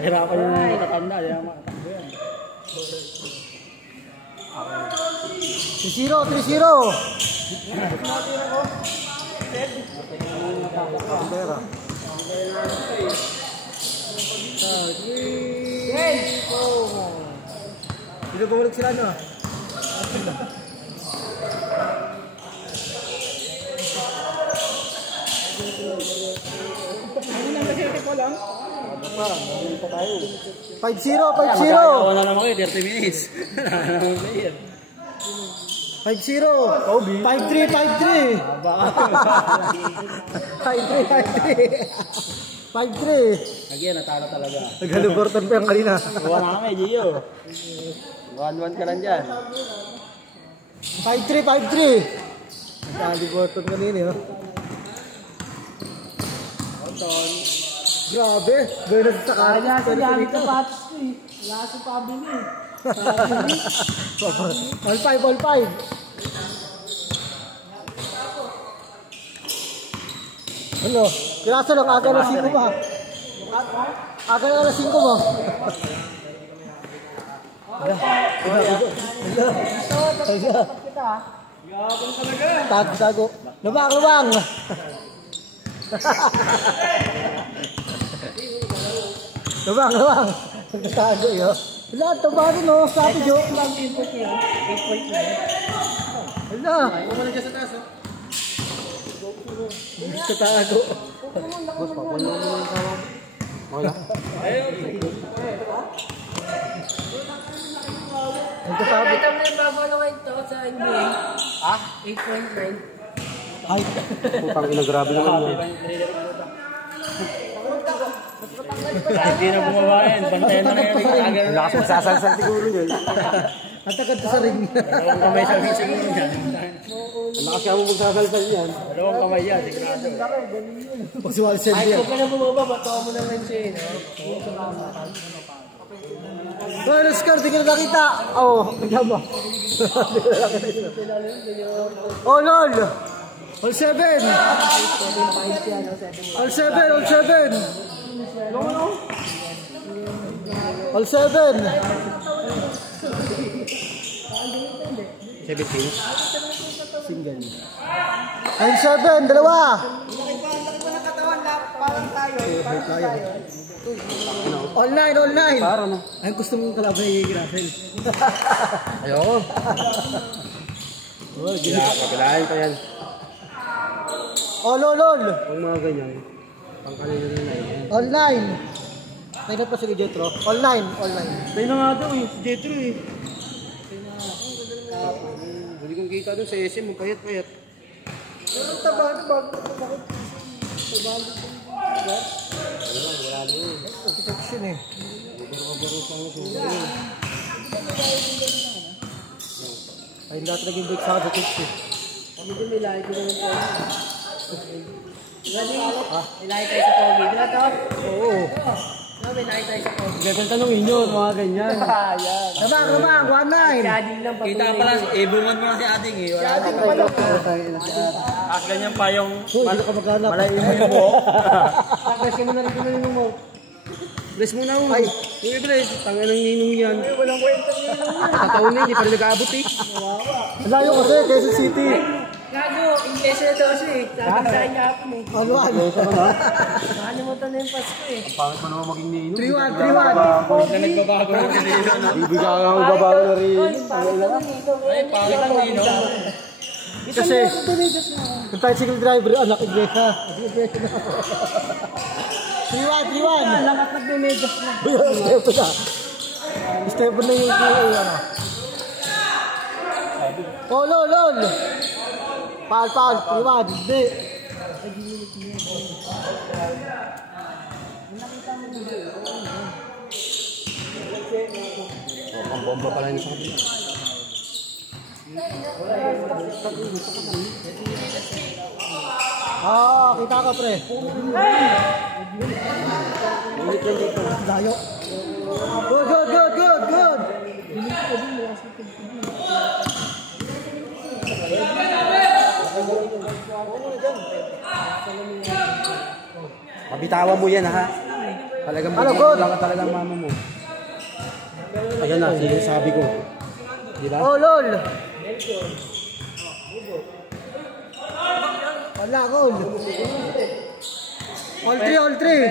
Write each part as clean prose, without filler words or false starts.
Hirapan yung matatanda, di na makatakbo yan. 3-0, 3-0. Dito bumalik sila no? Ano nang kasi ko lang? 5-0, 5-0. Wala naman kayo, 30 minutes. Wala naman player. 5-0. 5-3, 5-3. 5-3. 5-3. Again, natalo talaga. Naghalubortan pa yung kanina. Gawa na kami, Gio. 1-1 ka lang dyan. 5-3, 5-3. Naghalubortan kanina. Grabe. Gano'n sa kanan. Kaya sa dyan, kapatos ko eh. Wala sa pabing eh. All 5, all 5. Ano? Kiraso lang, aga na 5 ba? Aga na 5 mo. Tago. Lubang. Lubang. Tago yun. Wala, tabado no, sa atin yun. Wala. Sa tago. Wala. Nakita mo yung bago na ito sa NBA? 8.9. Ay, putang ina, grabe naman yun. Hindi na bumabayan. Bantayan na ngayon. Ang lakas magsasalsal siguro yun. At agad sa ring. Dalawang kamay sa ring siguro yan. Ang lakas kaya mo magsasalsal yan. Dalawang kamay yan, sigurado. Pasual send Ay, yan. kung ka na bumaba, bato mo naman siya eh. Hoy, Oscar, di ka na nakita. Oo, tignan mo. Oh, lol. All 7. All 7, all 7. All 7. 17. Single. All 7, dalawa. All 9, all 9. Para no. Ay, gusto mong kalaban yung Grafel. Ayoko. Kabilahin pa yan. All, all, all. Kung mga ganyan, pangkalina nila yan. All 9. May na pa si Jetro. All 9, all 9. Tayo na nga daw eh, si Jetro eh. Hindi kong kita doon sa SM, magpayat-payat. Pero tabado ba? Tabado. Wala na yun. Protection eh. Baro-baro sa mga siguro. Ay, lahat naging break sa akin sa Kami din may lahi ko naman po. May lahi tayo sa Pogi. Di ba ito? Oo. May lahi tayo sa Pogi. Gagawin tanongin nyo, mga ganyan. Ayan. Labang, 1-9. Dading lang Kita pala, ibungan mo na si Ading eh. Wala na pala. As ganyan pa yung Uy, hindi ka maghanap. malayo mo yung buhok. Bless ka muna rin kumain mo. Bless mo na mo. Ay. Yung i-bless, tanga ng ninong yan. Walang kwenta niya lang. Kataon na, hindi pa rin nag-aabot eh. Malayo kasi, Quezon City. Gago, English na daw siya eh. Sabi sa kanya ako eh. Ano? Nakalimutan na yung Pasko eh. Pangit mo naman maging ninong. 3-1. Na nagbabago ng ninong. Bibigyan ka ng babago na rin. Ay, pangit ang ninong. Kasi, yung tricycle driver, anak, iglesia. 3-1. Lakat nagme-medyas na. Step na. Step na yung ano. Oh, lol. Paal. 3-1. Hindi. Ang bomba pala niya sa kapila. Kita ka pre. Layo. Good. Pabitawan mo yan ha. Talagang Ano, good? lang ka talagang mama mo. Ayan na, sinasabi ko. Di ba? Oh, lol. Wala, goal. All three, all three.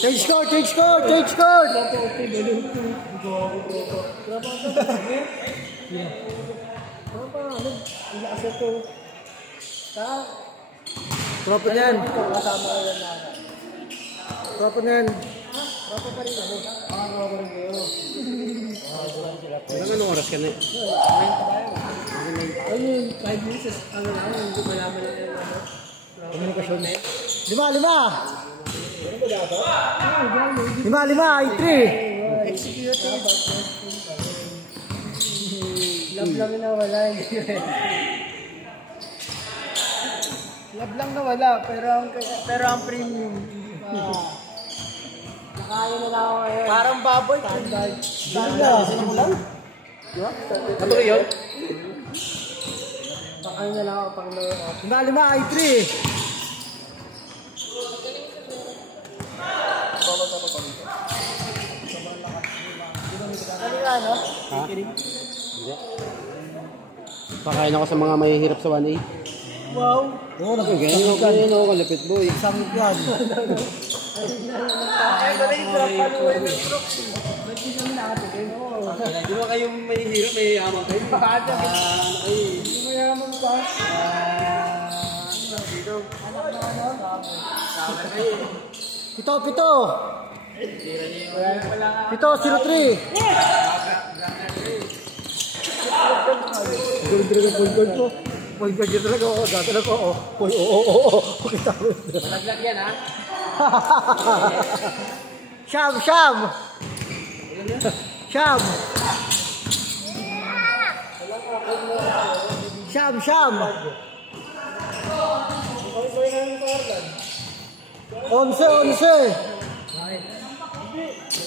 Change score, change score, change score. Tropa na yan. Tropa na yan. Anong oras ka na? Ayun, 5 minutes. Ano lang, hindi ko malaman na yun. Komunikasyon. Lima, lima. Lima, lima, ay three. Love lang na wala. Love lang na wala, pero ang premium. Nakaya na lang ako ngayon. Parang baboy. Natuloy yun? Pakay na lang ako pang layout. Lima, lima, ay three. Ano nga, no? Ha? Hindi. Pakain ako sa mga mahihirap sa 1A. Wow! Oo, Ganyan ako, ganyan ako, kalapit boy. Sangit yan. Ay, wala yung sarap paluin ng crooks. Ba't di kami nakatikin? Di ba kayong mahihirap, may yaman kayo? Bakit? Hindi mo yaman pa. Pito, pito. Pito, 0-3. Galing talaga point guard ko. Point guard yun talaga. Oo, dati lang ko. Oo. Kita mo. Malaglag yan, ha? Sham, Sham. Sham. Sham, Sham. 11.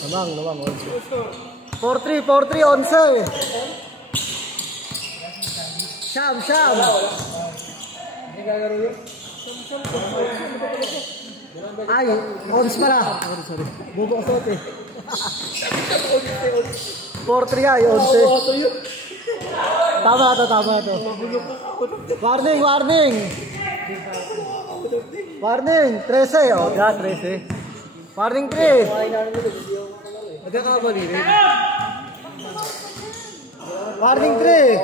Lamang, 11. 4-3, 11. Sham. Ay, 11 pala. Sorry. Bubo ko sote. 4-3 ay, 11. Tama to. Warning. Warning, 13. Oh, yeah, 13. Warning 3. Nagkakamali rin. Warning 3.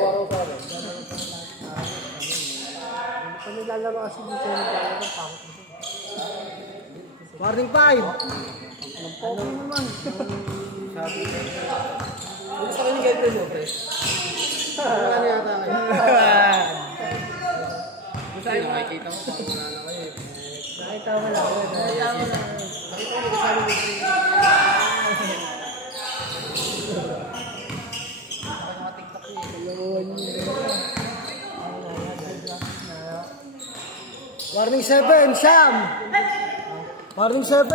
Kung naglalaro kasi dito, naglalaro ng pangit. Warning 5. Ano naman? Gusto ko yung girlfriend mo, pre. Ano yata kayo? Gusto ko nakikita mo pang wala na kayo. Nakita mo lang. Nakita mo lang. Nakita mo kasama mo. Naka-tiktok yun. Warning 7, Sham. Warning 7.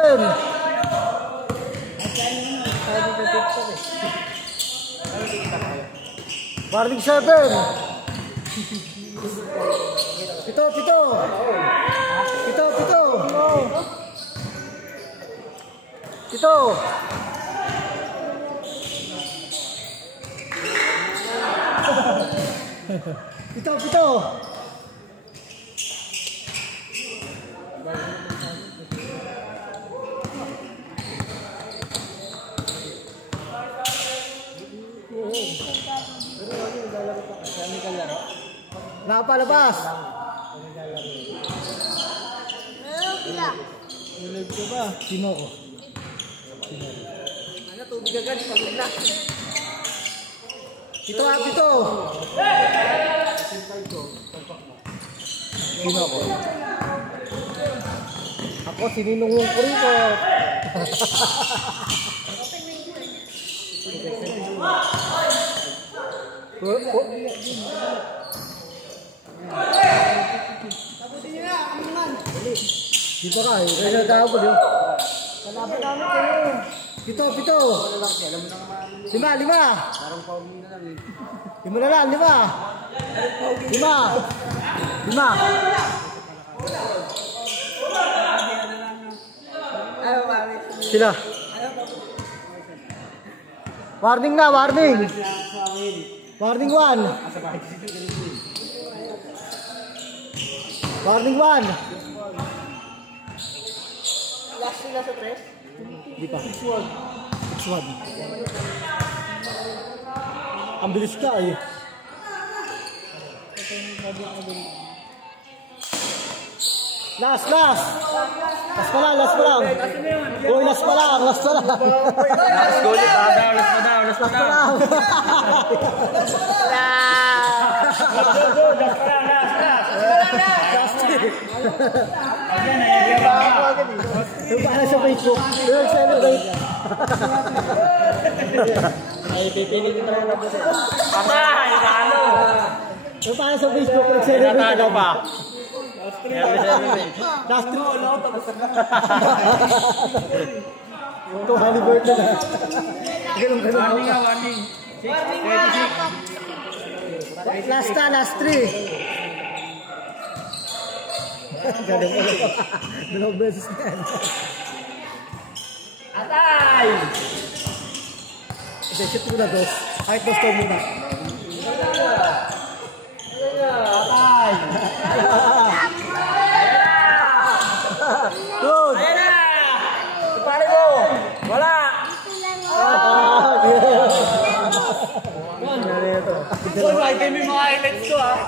Warning 7. Pito. Napalabas. Ulag ko ba? Sino ko? Ano, tubig agad, pagod na. Pito. Sino ko? Ako, sininungong ko rito. Dito ka eh. Kaya nagkakabod yun. Kalaban namin kayo. Pito. 5. 5 na lang. 5. Sila. Warning na, warning. Warning 1. Warning 1. Last sila sa 3? Hindi pa. 6-1. Ang bilis ka eh. Last. Last pa lang. Uy, last pa lang. Last goal, last pa daw. Yung para sa Facebook. Yung celebrate. Ay, pipili ko talaga na po. Patay, talo. Yung para sa Facebook. Yung celebrate. Natalo pa. Last 3. Ito, honey birthday na. Ganun. Warning. Last 3. Ganun ulit. Dalawang beses na yan. Atay! Shoot mo na, dos. Kahit dos to muna. Atay! Good! Ayan na! Pare mo! Wala! Uy, may mga highlights ko ah.